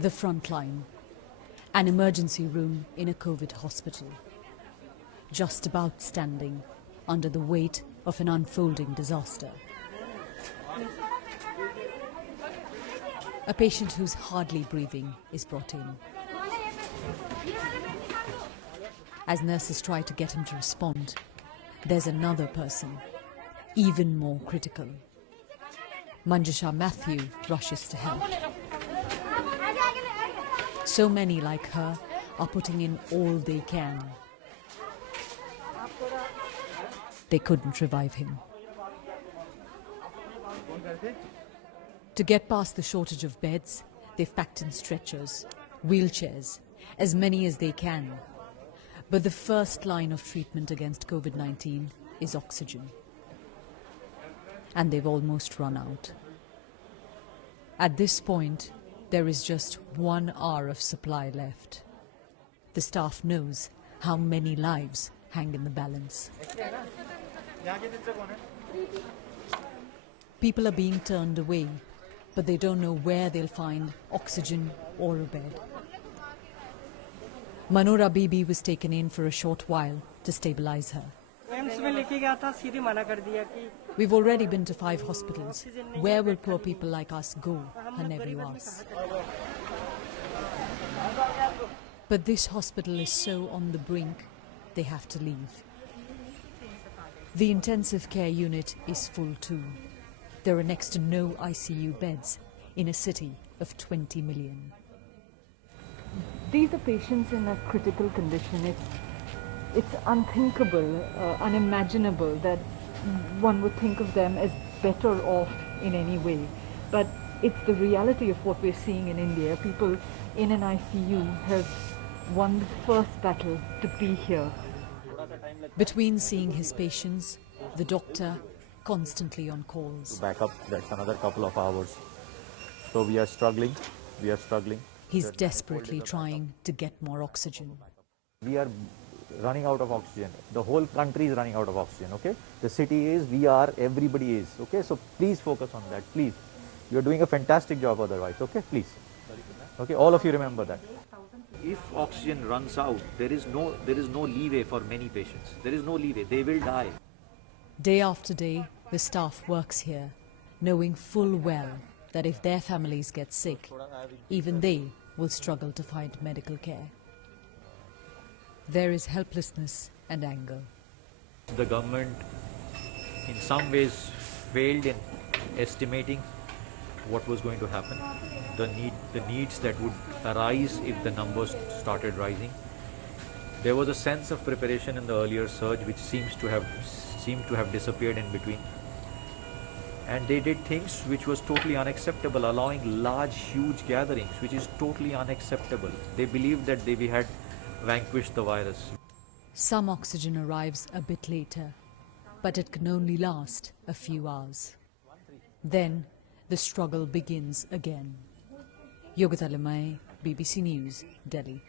The front line, an emergency room in a COVID hospital, just about standing under the weight of an unfolding disaster. A patient who's hardly breathing is brought in. As nurses try to get him to respond, there's another person, even more critical. Manjusha Matthew rushes to help. So many like her are putting in all they can. They couldn't revive him. To get past the shortage of beds, they've packed in stretchers, wheelchairs, as many as they can. But the first line of treatment against COVID-19 is oxygen. And they've almost run out. At this point, there is just 1 hour of supply left. The staff knows how many lives hang in the balance. People are being turned away, but they don't know where they'll find oxygen or a bed. Manora Bibi was taken in for a short while to stabilize her. We've already been to 5 hospitals. Where will poor people like us go? Her nephew asks. But this hospital is so on the brink, they have to leave. The intensive care unit is full too. There are next to no ICU beds in a city of 20 million. These are patients in a critical condition. It's unthinkable, unimaginable that one would think of them as better off in any way. But it's the reality of what we're seeing in India. People in an ICU have won the first battle to be here. Between seeing his patients, the doctor constantly on calls. To back up, that's another couple of hours. So we are struggling. He's desperately trying to get more oxygen. We are running out of oxygen. The whole country is running out of oxygen, okay? The city is, we are, everybody is, okay? So please focus on that, please. You're doing a fantastic job otherwise, okay? Please. Okay, all of you remember that. If oxygen runs out, there is no leeway for many patients. There is no leeway. They will die. Day after day, the staff works here, knowing full well that if their families get sick, even they will struggle to find medical care. There is helplessness and anger. The government in some ways failed in estimating what was going to happen, the needs that would arise if the numbers started rising. There was a sense of preparation in the earlier surge which seemed to have disappeared in between. And they did things which was totally unacceptable, allowing large, huge gatherings, which is totally unacceptable. They believed that we had vanquished the virus. Some oxygen arrives a bit later, but it can only last a few hours. Then the struggle begins again. Yogita Limai, BBC News, Delhi.